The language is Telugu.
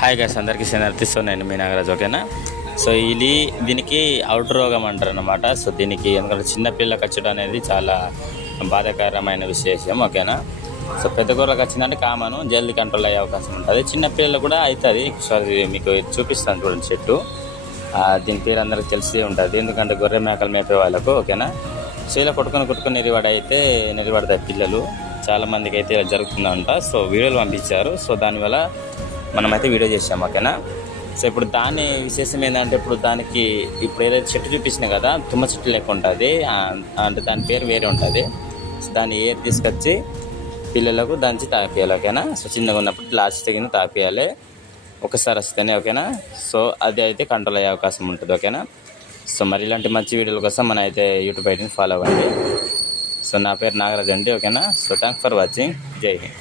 హాయ్ గైస్, అందరికీ శనార్థిస్తూ నేను మీ నాగరాజు. ఓకేనా. సో దీనికి అవుట్ రోగం అంటారు అన్నమాట. సో దీనికి ఎందుకంటే చిన్నపిల్లలకు వచ్చడం అనేది చాలా బాధాకరమైన విశేషం. ఓకేనా. సో పెద్ద గొర్రెలకు వచ్చిందంటే కామను, జల్దీ కంట్రోల్ అయ్యే అవకాశం ఉంటుంది. చిన్నపిల్లలు కూడా అవుతుంది. సో అది మీకు చూపిస్తాను చూడండి చెట్టు. దీని పేరు అందరికి తెలిసి ఉంటుంది, ఎందుకంటే గొర్రె మేకలు మేపే వాళ్ళకు. ఓకేనా. సో ఇలా కొట్టుకొని నిలబడతాయి పిల్లలు. చాలామందికి అయితే ఇలా జరుగుతుందంట. సో వీడియోలు పంపించారు. సో దానివల్ల మనమైతే వీడియో చేసాము. ఓకేనా. సో ఇప్పుడు దాని విశేషం ఏంటంటే, ఇప్పుడు ఏదైతే చెట్టు చూపించినా కదా, తుమ్మ చెట్టు లెక్క ఉంటుంది. అంటే దాని పేరు వేరే ఉంటుంది. సో దాన్ని ఏర్ తీసుకొచ్చి పిల్లలకు దంచి తాపియాలి. ఓకేనా. సో చిన్నగా ఉన్నప్పుడు గ్లాస్ తెగిన తాపియాలి ఒకసారి వస్తేనే. ఓకేనా. సో అది అయితే కంట్రోల్ అయ్యే అవకాశం ఉంటుంది. ఓకేనా. సో మరి ఇలాంటి మంచి వీడియోల కోసం మన అయితే యూట్యూబ్ ఐడిని ఫాలో అవ్వండి. సో నా పేరు నాగరాజ్ అండి. ఓకేనా. So thanks for watching. జై హింద్.